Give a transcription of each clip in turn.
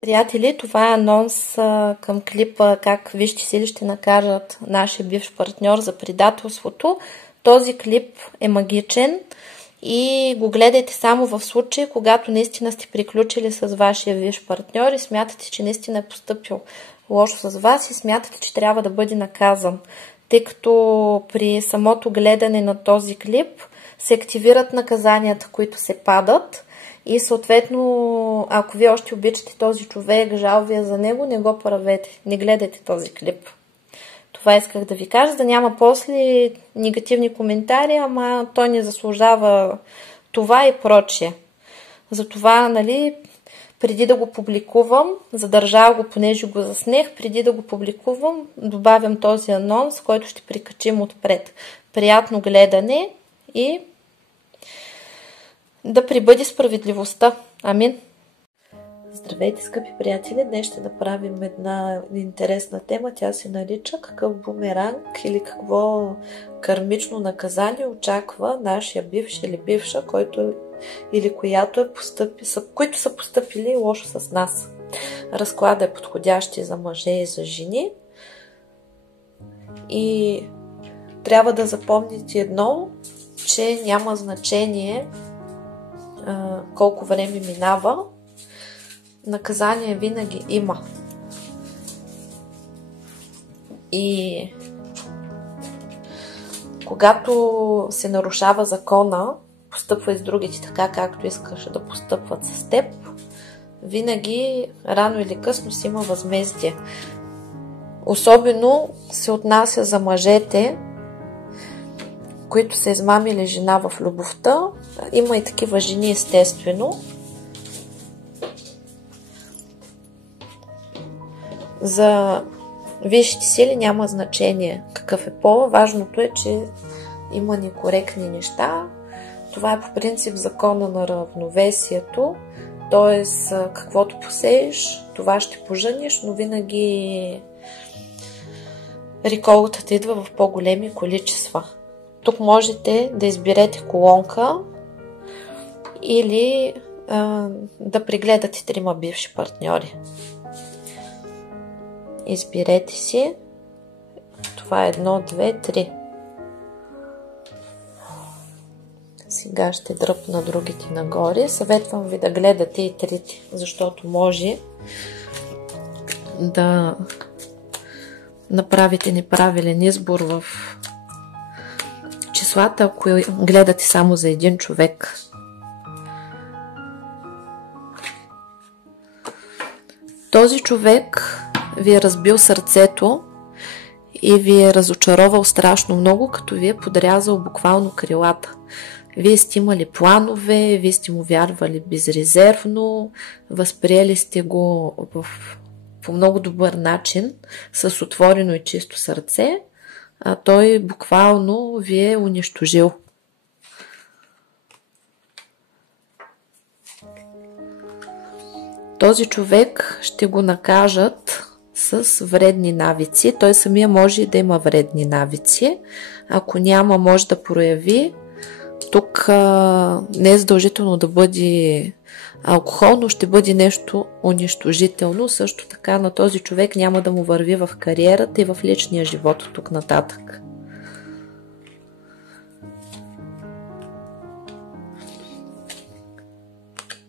Приятели, това е анонс към клипа "Как вижте сили ще накажат нашия бивш партньор за предателството". Този клип е магичен и го гледайте само в случай, когато наистина сте приключили с вашия бивш партньор и смятате, че наистина е постъпил лошо с вас и смятате, че трябва да бъде наказан. Тъй като при самото гледане на този клип се активират наказанията, които се падат. И съответно, ако вие още обичате този човек, жал ви е за него, не го правете. Не гледайте този клип. Това исках да ви кажа, за да няма после негативни коментари, ама той не заслужава това и прочие. Затова, нали, преди да го публикувам, задържах го, понеже го заснех, преди да го публикувам, добавям този анонс, който ще прикачим отпред. Приятно гледане и да прибъде справедливостта. Амин. Здравейте, скъпи приятели! Днес ще направим една интересна тема. Тя се нарича "Какъв бумеранг или какво кармично наказание очаква нашия бивш или бивша, който или която които са постъпили лошо с нас". Разкладът е подходящ и за мъже и за жени. И трябва да запомните едно, че няма значение колко време минава, наказание винаги има. И когато се нарушава закона, постъпва и с другите така, както искаш да постъпват с теб, винаги рано или късно си има възмездие. Особено се отнася за мъжете, които са измамили жена в любовта. Има и такива жени, естествено. За висшите сили няма значение какъв е пола. Важното е, че има некоректни неща. Това е по принцип закона на равновесието. Т.е. каквото посееш, това ще пожънеш, но винаги реколтата идва в по-големи количества. Тук можете да изберете колонка или да прегледате 3 бивши партньори. Изберете си. Това е 1, 2, 3. Сега ще дръпна другите нагоре. Съветвам ви да гледате и 3, защото може да направите неправилен избор в числата, ако гледате само за един човек. Този човек ви е разбил сърцето и ви е разочаровал страшно много, като ви е подрязал буквално крилата. Вие сте имали планове, вие сте му вярвали безрезервно, възприели сте го по много добър начин, с отворено и чисто сърце, а той буквално ви е унищожил. Този човек ще го накажат с вредни навици. Той самия може да има вредни навици. Ако няма, може да прояви. Тук не е задължително да бъде алкохол, но ще бъде нещо унищожително. Също така на този човек няма да му върви в кариерата и в личния живот от тук нататък.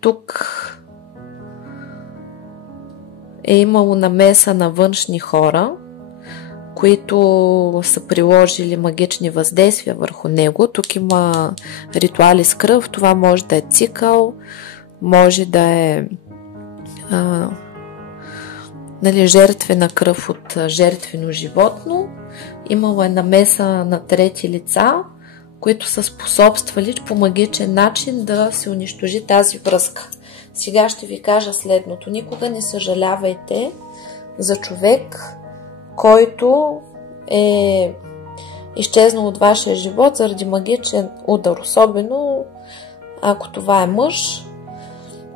Тук е имало намеса на външни хора, които са приложили магични въздействия върху него. Тук има ритуали с кръв. Това може да е цикъл, може да е жертвена кръв от жертвено животно. Имало е намеса на трети лица, които са способствали по магичен начин да се унищожи тази връзка. Сега ще ви кажа следното. Никога не съжалявайте за човек, който е изчезнал от вашия живот заради магичен удар. Особено ако това е мъж,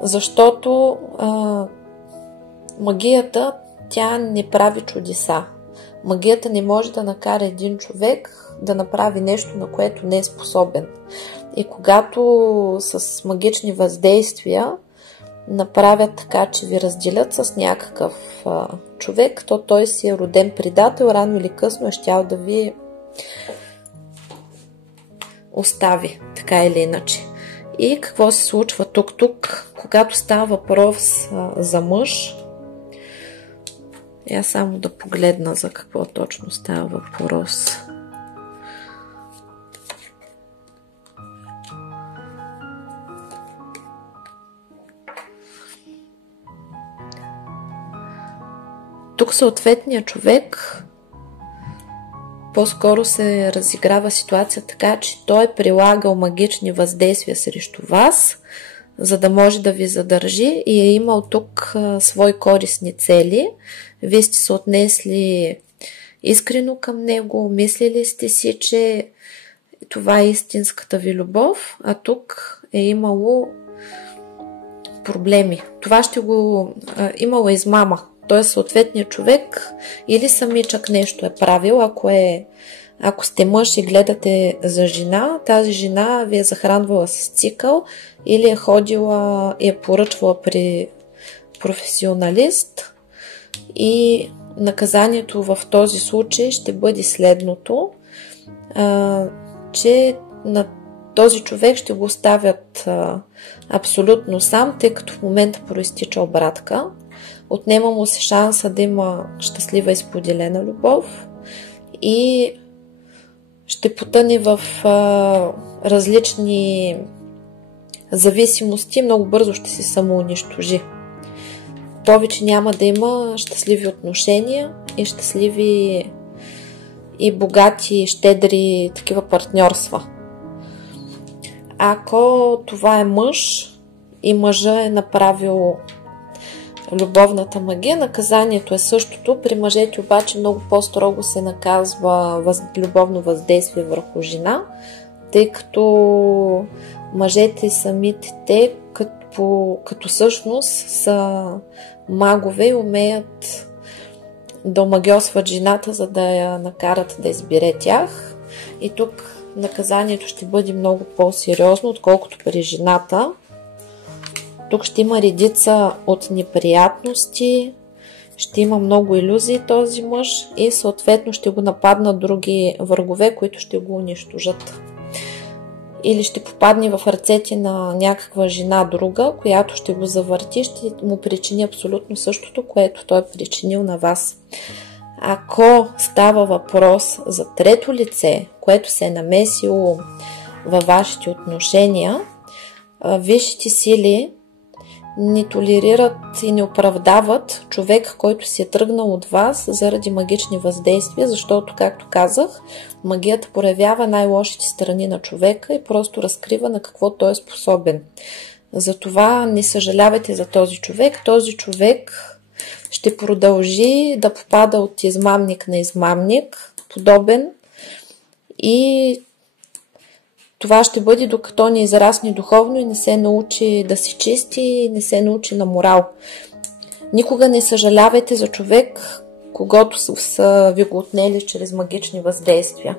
защото магията, тя не прави чудеса. Магията не може да накара един човек да направи нещо, на което не е способен. И когато с магични въздействия направят така, че ви разделят с някакъв човек, то той си е роден предател, рано или късно е щял да ви остави, така или иначе. И какво се случва тук? Тук, когато става въпрос за мъж, я само да погледна за какво точно става въпрос. Тук съответният човек по-скоро се разиграва ситуация така, че той е прилагал магични въздействия срещу вас, за да може да ви задържи и е имал тук свои корисни цели. Вие сте се отнесли искрено към него, мислили сте си, че това е истинската ви любов, а тук е имало проблеми. Това ще го имало измама. Т.е. съответният човек или самичък нещо е правил, ако сте мъж и гледате за жена, тази жена ви е захранвала с цикъл или е ходила и е поръчвала при професионалист и наказанието в този случай ще бъде следното, че на този човек ще го оставят абсолютно сам, тъй като в момента проистича обратка. Отнема му се шанса да има щастлива и споделена любов и ще потъне в различни зависимости, много бързо ще се самоунищожи. Повече няма да има щастливи отношения и щастливи и богати, щедри такива партньорства. Ако това е мъж и мъжа е направил любовната магия, наказанието е същото. При мъжете обаче много по-строго се наказва любовно въздействие върху жена, тъй като мъжете самите те като всъщност са магове и умеят да омагьосват жената, за да я накарат да избере тях. И тук наказанието ще бъде много по-сериозно, отколкото при жената. Тук ще има редица от неприятности, ще има много илюзии този мъж и съответно ще го нападнат други врагове, които ще го унищожат. Или ще попадне в ръцете на някаква жена друга, която ще го завърти, ще му причини абсолютно същото, което той е причинил на вас. Ако става въпрос за трето лице, което се е намесило във вашите отношения, висшите сили не толерират и не оправдават човек, който си е тръгнал от вас заради магични въздействия, защото, както казах, магията проявява най-лошите страни на човека и просто разкрива на какво той е способен. Затова не съжалявайте за този човек. Този човек ще продължи да попада от измамник на измамник, подобен, и това ще бъде докато не израсне духовно и не се научи да се чисти и не се научи на морал. Никога не съжалявайте за човек, когато са ви го отнели чрез магични въздействия.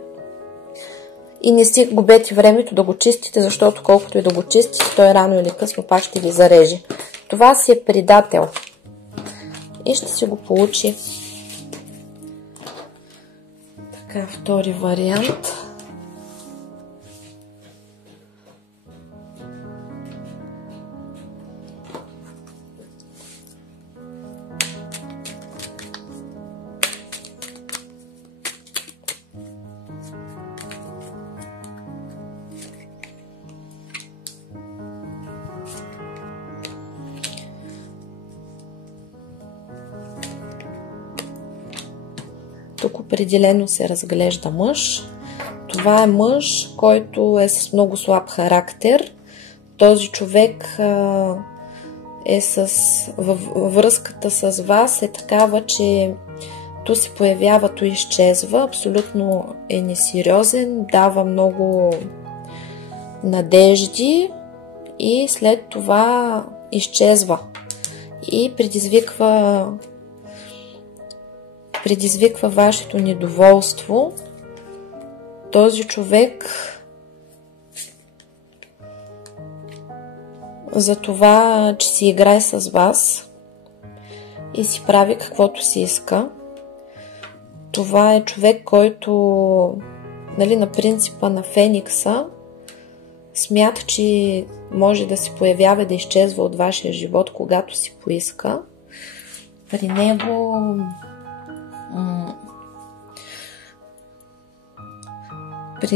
И не си губете времето да го чистите, защото колкото и да го чистите, той рано или късно пак ще ви зареже. Това си е предател. И ще си го получи. Така, втори вариант. Тук определено се разглежда мъж. Това е мъж, който е с много слаб характер. Този човек във връзката с вас е такава, че то се появява, то изчезва. Абсолютно е несериозен, дава много надежди и след това изчезва. И предизвиква вашето недоволство. Този човек за това, че си играе с вас и си прави каквото си иска. Това е човек, който, нали, на принципа на Феникса смята, че може да се появява и да изчезва от вашия живот, когато си поиска. При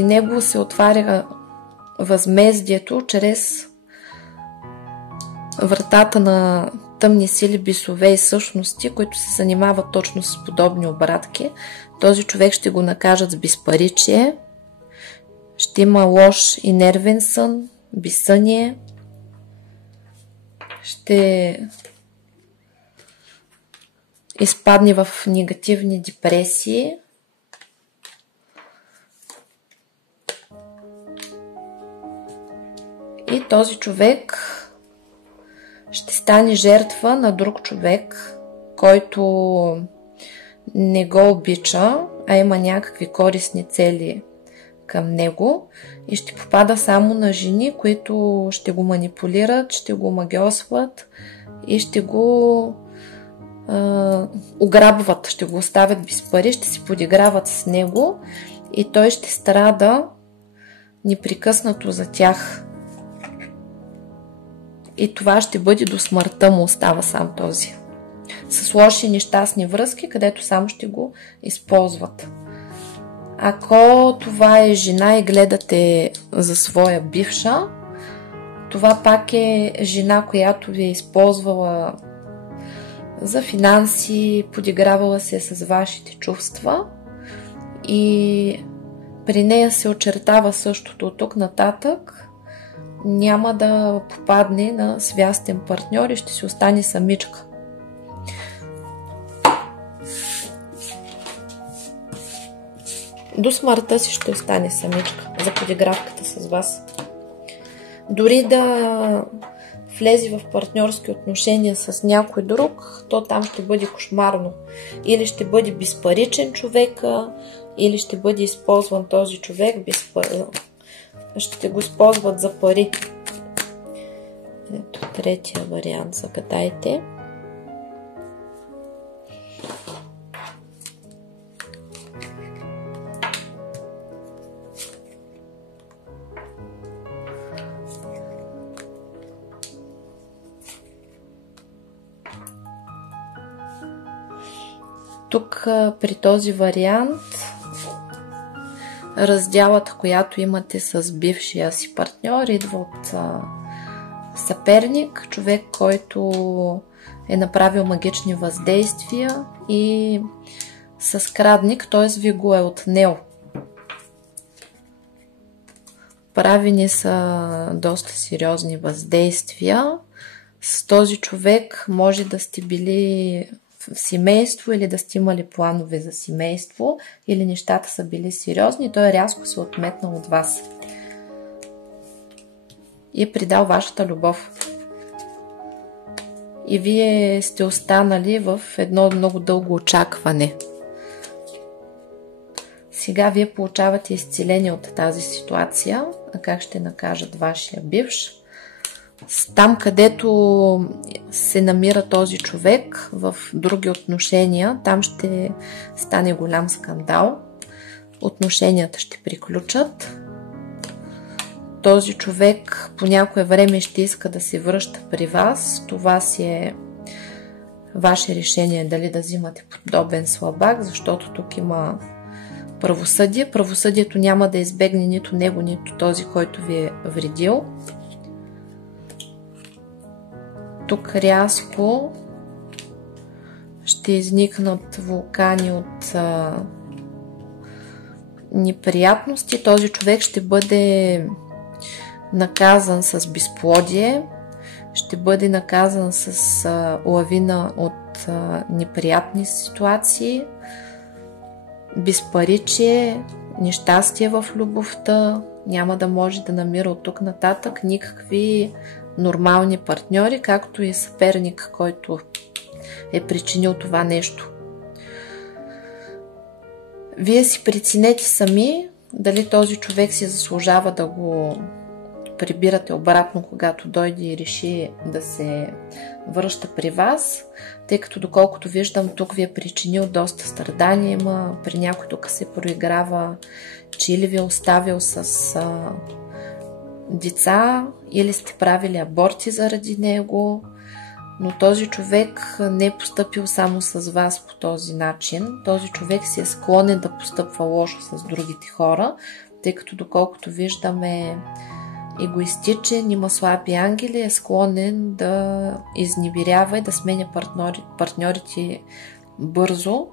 него се отваря възмездието чрез вратата на тъмни сили, бисове и същности, които се занимават точно с подобни обратки. Този човек ще го накажат с безпаричие, ще има лош и нервен сън, безсъние, ще изпадне в негативни депресии. И този човек ще стане жертва на друг човек, който не го обича, а има някакви корисни цели към него и ще попада само на жени, които ще го манипулират, ще го магьосват и ще го ограбват, ще го оставят без пари, ще си подиграват с него и той ще страда непрекъснато за тях. И това ще бъде до смъртта му, остава сам този. С лоши нещастни връзки, където само ще го използват. Ако това е жена и гледате за своя бивша, това пак е жена, която ви е използвала за финанси, подигравала се с вашите чувства и при нея се очертава същото от тук нататък. Няма да попадне на свястен партньор и ще си остане самичка. До смъртта си ще остане самичка за подигравката с вас. Дори да влезе в партньорски отношения с някой друг, то там ще бъде кошмарно. Или ще бъде безпаричен човека, или ще бъде използван този човек ще го използват за пари. Ето третия вариант, загадайте. Тук при този вариант разделата, която имате с бившия си партньор, идва от съперник, човек, който е направил магични въздействия и с крадник, т.е. ви го е отнел. Правени са доста сериозни въздействия. С този човек може да сте били в семейство или да сте имали планове за семейство или нещата са били сериозни и той рязко се отметнал от вас и е предал вашата любов. И вие сте останали в едно много дълго очакване. Сега вие получавате изцеление от тази ситуация. А как ще накажат вашия бивш? Там, където се намира този човек в други отношения, там ще стане голям скандал. Отношенията ще приключат. Този човек по някое време ще иска да се връща при вас. Това си е ваше решение дали да взимате подобен слабак, защото тук има правосъдие. Правосъдието няма да избегне нито него, нито този, който ви е вредил. Тук рязко ще изникнат вулкани от неприятности. Този човек ще бъде наказан с безплодие, ще бъде наказан с лавина от неприятни ситуации, безпаричие, нещастие в любовта, няма да може да намира от тук нататък никакви нормални партньори, както и съперник, който е причинил това нещо. Вие си преценете сами дали този човек си заслужава да го прибирате обратно, когато дойде и реши да се връща при вас, тъй като доколкото виждам, тук ви е причинил доста страдания, има при някой тук се проиграва, че или ви е оставил с деца, или сте правили аборти заради него, но този човек не е постъпил само с вас по този начин. Този човек си е склонен да постъпва лошо с другите хора, тъй като доколкото виждаме егоистичен, има слаби ангели, е склонен да изневерява и да сменя партньорите бързо.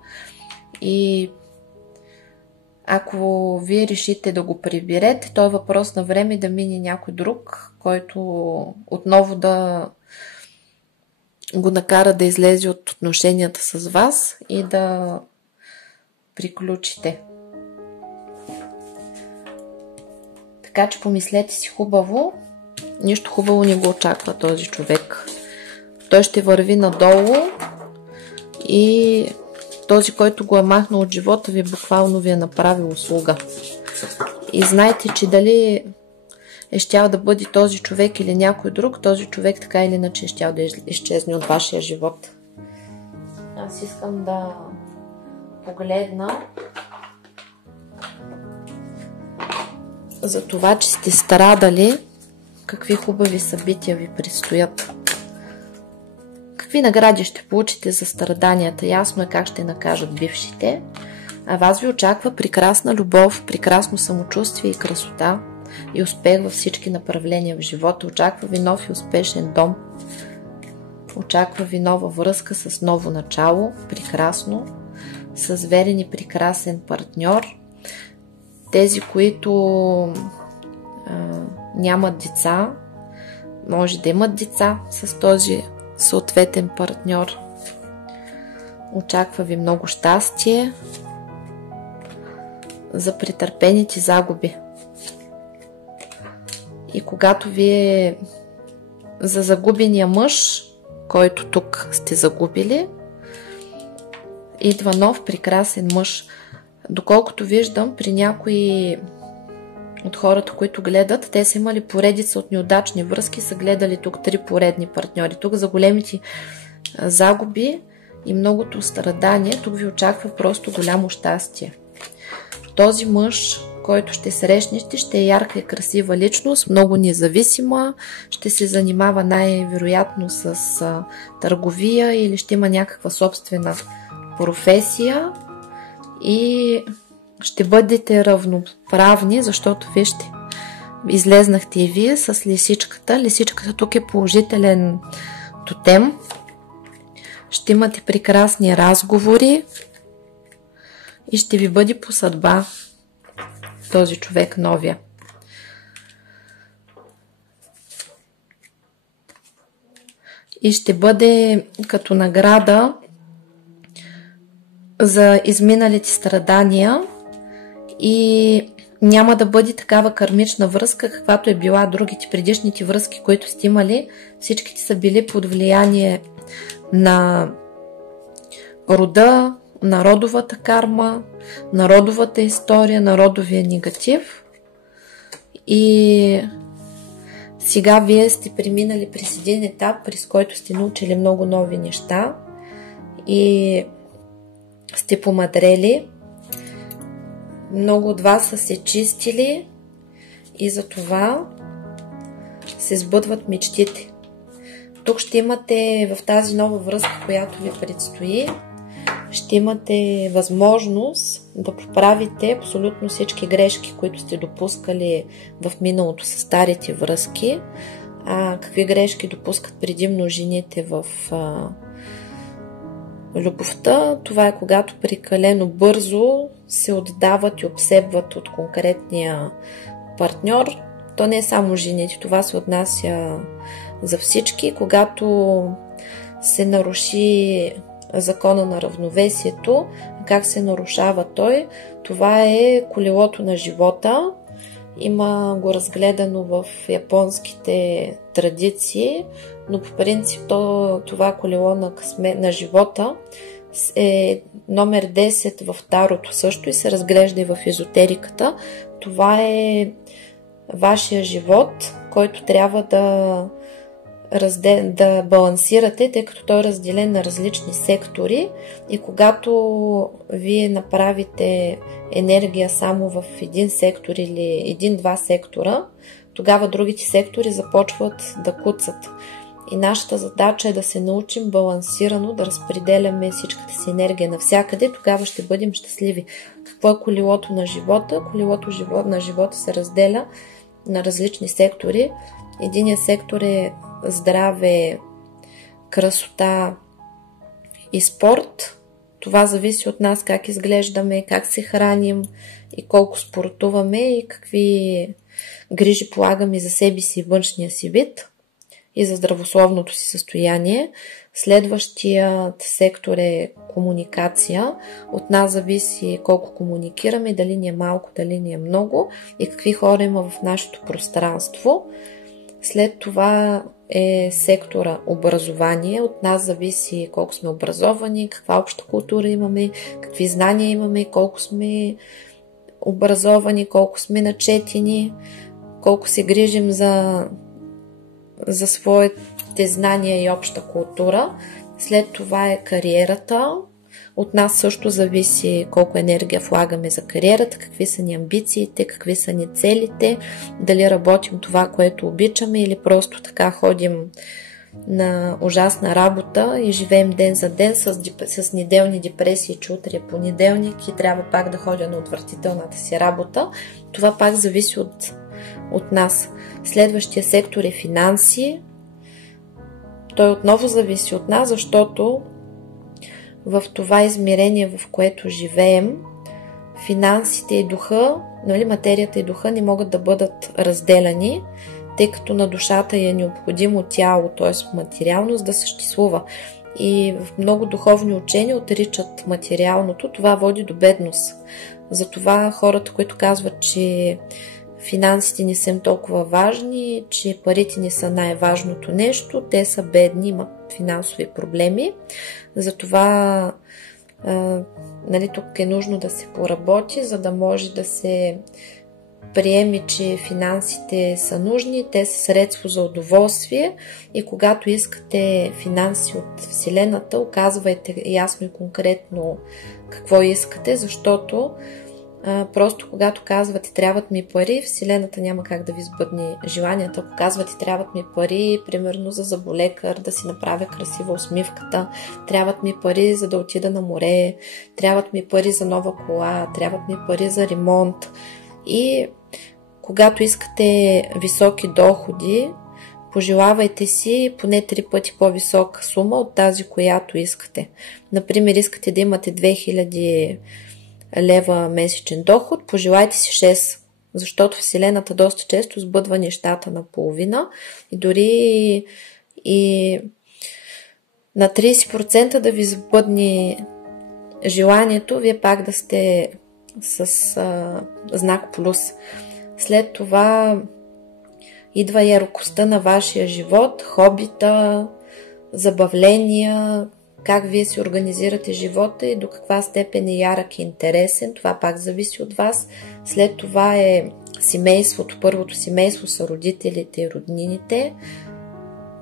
И ако вие решите да го приберете, то е въпрос на време да мине някой друг, който отново да го накара да излезе от отношенията с вас и да приключите. Така че помислете си хубаво. Нищо хубаво не го очаква този човек. Той ще върви надолу и този, който го е махнал от живота ви, буквално ви е направил услуга. И знайте, че дали е щял да бъде този човек или някой друг, този човек така или иначе е щял да изчезне от вашия живот. Аз искам да погледна за това, че сте страдали, какви хубави събития ви предстоят. Какви награди ще получите за страданията? Ясно е как ще накажат бившите. А вас ви очаква прекрасна любов, прекрасно самочувствие и красота и успех във всички направления в живота. Очаква ви нов и успешен дом. Очаква ви нова връзка с ново начало, прекрасно, с верен и прекрасен партньор. Тези, които нямат деца, може да имат деца с този съответен партньор. Очаква ви много щастие за претърпените загуби. И когато вие за загубения мъж, който тук сте загубили, идва нов прекрасен мъж. Доколкото виждам, при някои от хората, които гледат, те са имали поредица от неудачни връзки, са гледали тук 3 поредни партньори. Тук за големите загуби и многото страдания, тук ви очаква просто голямо щастие. Този мъж, който ще срещнете, ще е ярка и красива личност, много независима, ще се занимава най-вероятно с търговия или ще има някаква собствена професия и ще бъдете равноправни, защото вижте, излезнахте и вие с лисичката. Лисичката тук е положителен тотем. Ще имате прекрасни разговори и ще ви бъде по съдба този човек новия. И ще бъде като награда за изминалите страдания и няма да бъде такава кармична връзка, каквато е била другите предишните връзки, които сте имали. Всичките са били под влияние на рода, на родовата карма, на родовата история, на родовия негатив. И сега вие сте преминали през един етап, през който сте научили много нови неща и сте помъдрели. Много от вас са се чистили и затова се сбъдват мечтите. Тук ще имате в тази нова връзка, която ви предстои, ще имате възможност да поправите абсолютно всички грешки, които сте допускали в миналото с старите връзки. Какви грешки допускат предимно жените в любовта? Това е когато прекалено бързо се отдават и обсебват от конкретния партньор. То не е само жените, това се отнася за всички. Когато се наруши закона на равновесието, как се нарушава той? Това е колелото на живота. Има го разгледано в японските традиции, но по принцип това колело на живота е номер 10 в Тарото също и се разглежда и в езотериката. Това е вашия живот, който трябва да балансирате, тъй като той е разделен на различни сектори и когато вие направите енергия само в един сектор или един-два сектора, тогава другите сектори започват да куцат. И нашата задача е да се научим балансирано да разпределяме всичката си енергия навсякъде, тогава ще бъдем щастливи. Какво е колелото на живота? Колелото на живота се разделя на различни сектори. Единият сектор е здраве, красота и спорт. Това зависи от нас как изглеждаме, как се храним и колко спортуваме и какви грижи полагаме за себе си и външния си вид и за здравословното си състояние. Следващият сектор е комуникация. От нас зависи колко комуникираме, дали ни е малко, дали ни е много и какви хора има в нашето пространство. След това е сектора образование. От нас зависи колко сме образовани, каква обща култура имаме, какви знания имаме, колко сме образовани, колко сме начетени, колко се грижим за своите знания и обща култура. След това е кариерата. От нас също зависи колко енергия влагаме за кариерата, какви са ни амбициите, какви са ни целите, дали работим това, което обичаме или просто така ходим на ужасна работа и живеем ден за ден с неделни депресии, че утре е понеделник и трябва пак да ходя на отвратителната си работа. Това пак зависи от нас. Следващия сектор е финанси. Той отново зависи от нас, защото в това измерение, в което живеем, финансите и духа, материята и духа не могат да бъдат разделяни, тъй като на душата е необходимо тяло, т.е. материалност да съществува. И в много духовни учения отричат материалното, това води до бедност. Затова хората, които казват, че финансите не са им толкова важни, че парите не са най-важното нещо, те са бедни, имат финансови проблеми. Затова тук е нужно да се поработи, за да може да се приеме, че финансите са нужни, те са средство за удоволствие и когато искате финанси от Вселената, оказвайте ясно и конкретно какво искате, защото просто когато казвате трябват ми пари, Вселената няма как да ви сбъдне желанията. Ако казвате трябват ми пари, примерно за зъболекар, да си направя красива усмивката, трябват ми пари за да отида на море, трябват ми пари за нова кола, трябват ми пари за ремонт. И когато искате високи доходи, пожелавайте си поне 3 пъти по-висока сума от тази, която искате. Например, искате да имате 2000 лева месечен доход, пожелайте си 6, защото Вселената доста често сбъдва нещата наполовина и дори и на 30% да ви сбъдне желанието, вие пак да сте с знак плюс. След това идва яркостта на вашия живот, хобита, забавления, как вие си организирате живота и до каква степен е ярък и интересен. Това пак зависи от вас. След това е семейството. Първото семейство са родителите и роднините.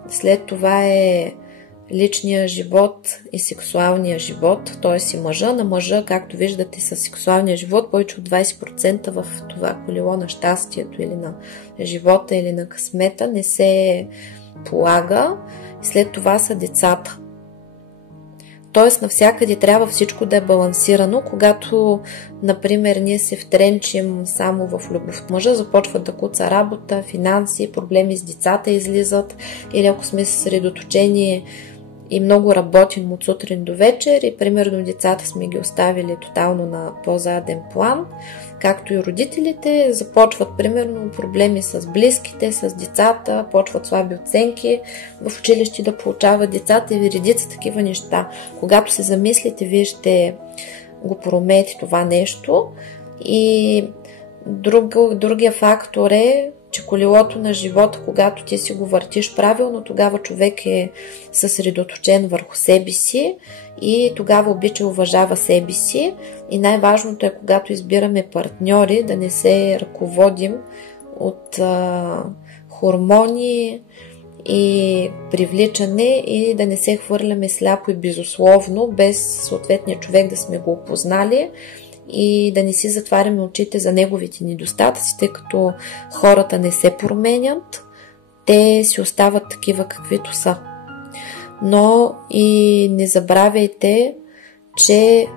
След това е личния живот и сексуалния живот, т.е. и мъжа. На мъжа, както виждате, със сексуалния живот повече от 20% в това колело на щастието или на живота или на късмета не се полага. След това са децата. Т.е. навсякъде трябва всичко да е балансирано. Когато, например, ние се втренчим само в любов, мъжа започва да куца работа, финанси, проблеми с децата излизат, или ако сме съсредоточени и много работим от сутрин до вечер и примерно децата сме ги оставили тотално на по-заден план, както и родителите, започват примерно проблеми с близките, с децата, почват слаби оценки в училище да получават децата и редица такива неща. Когато се замислите, вие ще го проумеете това нещо. И другия фактор е, че колелото на живота, когато ти си го въртиш правилно, тогава човек е съсредоточен върху себе си и тогава обича и уважава себе си. И най-важното е, когато избираме партньори, да не се ръководим от хормони и привличане и да не се хвърляме сляпо и безусловно, без съответния човек да сме го опознали и да не си затваряме очите за неговите недостатъци, тъй като хората не се променят, те си остават такива каквито са. Но и не забравяйте, че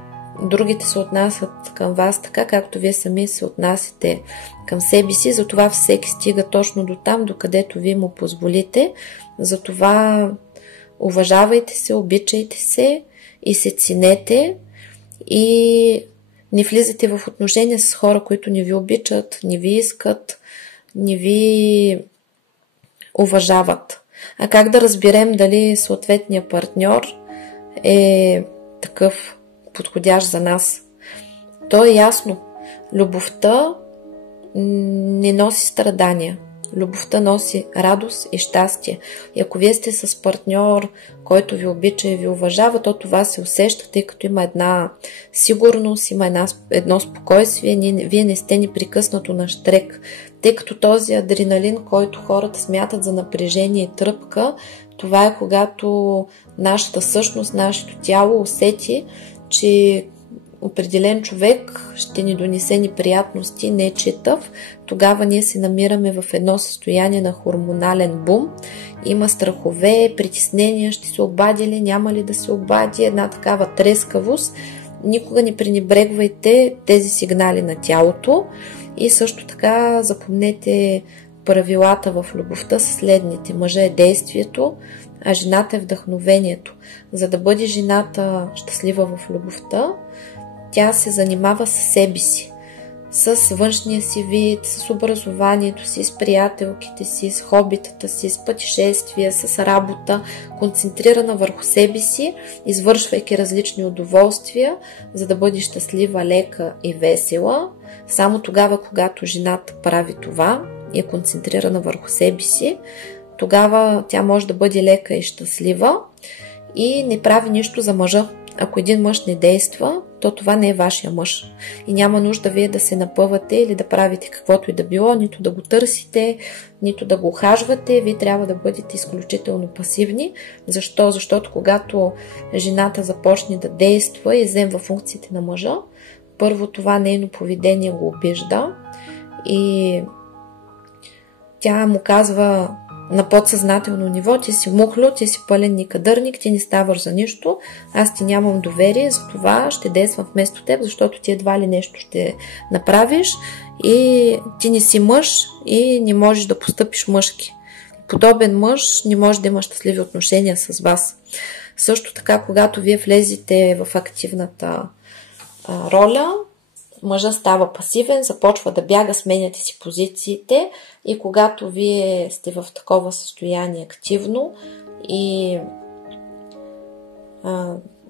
другите се отнасят към вас така, както вие сами се отнасяте към себе си, затова всеки стига точно до там, докъдето вие му позволите. Затова уважавайте се, обичайте се и се ценете и не влизате в отношения с хора, които не ви обичат, не ви искат, не ви уважават. А как да разберем дали съответният партньор е такъв подходящ за нас? То е ясно. Любовта не носи страдания. Любовта носи радост и щастие. И ако вие сте с партньор, който ви обича и ви уважава, то това се усеща, тъй като има една сигурност, има едно спокойствие, вие не сте непрекъснато на щрек. Тъй като този адреналин, който хората смятат за напрежение и тръпка, това е когато нашата същност, нашето тяло усети, че определен човек ще ни донесе неприятности, не четъв, тогава ние се намираме в едно състояние на хормонален бум. Има страхове, притеснения, ще се обади ли, няма ли да се обади, една такава трескавост. Никога не пренебрегвайте тези сигнали на тялото и също така запомнете правилата в любовта са следните. Мъжът е действието, а жената е вдъхновението. За да бъде жената щастлива в любовта, тя се занимава с себе си, с външния си вид, с образованието си, с приятелките си, с хобитата си, с пътешествия, с работа, концентрирана върху себе си, извършвайки различни удоволствия, за да бъде щастлива, лека и весела. Само тогава, когато жената прави това и е концентрирана върху себе си, тогава тя може да бъде лека и щастлива и не прави нищо за мъжа. Ако един мъж не действа, то това не е вашия мъж. И няма нужда вие да се напъвате или да правите каквото и да било, нито да го търсите, нито да го ухажвате. Вие трябва да бъдете изключително пасивни. Защо? Защото когато жената започне да действа и взема функциите на мъжа, първо това нейно поведение го обижда и тя му казва на подсъзнателно ниво: ти си мухло, ти си пълен никадърник, ти не ставаш за нищо, аз ти нямам доверие, затова ще действам вместо теб, защото ти едва ли нещо ще направиш и ти не си мъж и не можеш да постъпиш мъжки. Подобен мъж не може да има щастливи отношения с вас. Също така, когато вие влезете в активната роля, мъжът става пасивен, започва да бяга, сменяте си позициите и когато вие сте в такова състояние активно и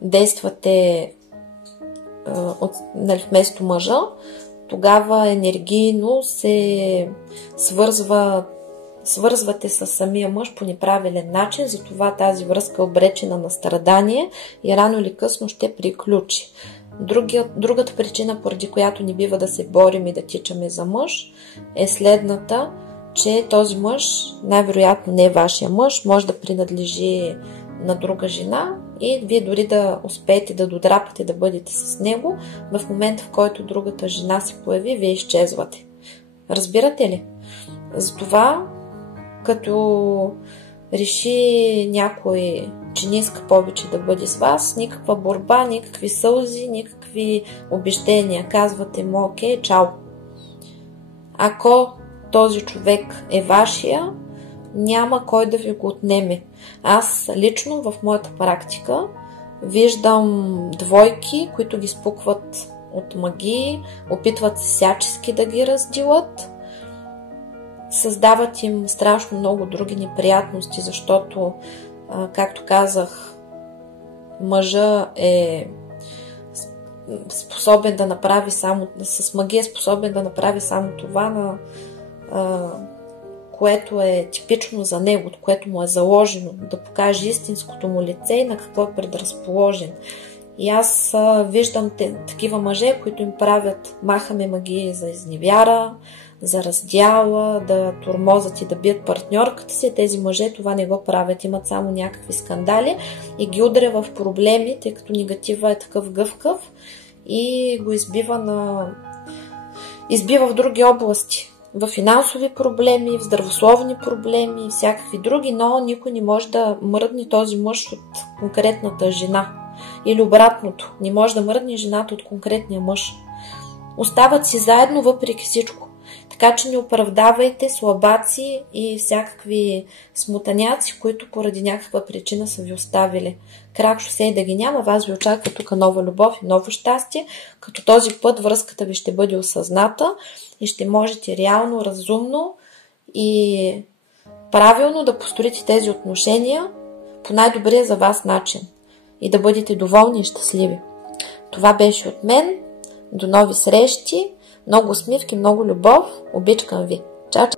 действате вместо мъжа, тогава енергийно се свързвате с самия мъж по неправилен начин, затова тази връзка е обречена на страдание и рано или късно ще приключи. Другата причина, поради която не бива да се борим и да тичаме за мъж, е следната, че този мъж най-вероятно не е вашия мъж, може да принадлежи на друга жена и вие дори да успеете да додрапате да бъдете с него, в момента в който другата жена се появи, вие изчезвате. Разбирате ли? Затова, като реши някой, че не иска повече да бъде с вас, никаква борба, никакви сълзи, никакви обещения. Казвате му: окей, чао. Ако този човек е вашия, няма кой да ви го отнеме. Аз лично в моята практика виждам двойки, които ги спукват от магии, опитват се всячески да ги разделят, създават им страшно много други неприятности, защото, както казах, мъжа е способен да направи с магия е способен да направи само това, което е типично за него, което му е заложено, да покаже истинското му лице и на какво е предразположен. И аз виждам такива мъже, които им правят: махаме магии за изневяра, за раздяла, да тормозат и да бият партньорката си. Тези мъже това не го правят, имат само някакви скандали и ги удря в проблеми, тъй като негатива е такъв гъвкав и го избива в други области. В финансови проблеми, в здравословни проблеми и всякакви други, но никой не може да мръдне този мъж от конкретната жена. Или обратното, не може да мръдне жената от конкретния мъж. Остават си заедно въпреки всичко. Така че не оправдавайте слабаци и всякакви смутаняци, които поради някаква причина са ви оставили. Крак шосе да ги няма, вас ви очаква тук нова любов и ново щастие, като този път връзката ви ще бъде осъзната и ще можете реално, разумно и правилно да построите тези отношения по най-добрия за вас начин и да бъдете доволни и щастливи. Това беше от мен. До нови срещи, много усмивки, много любов. Обичкам ви. Чао!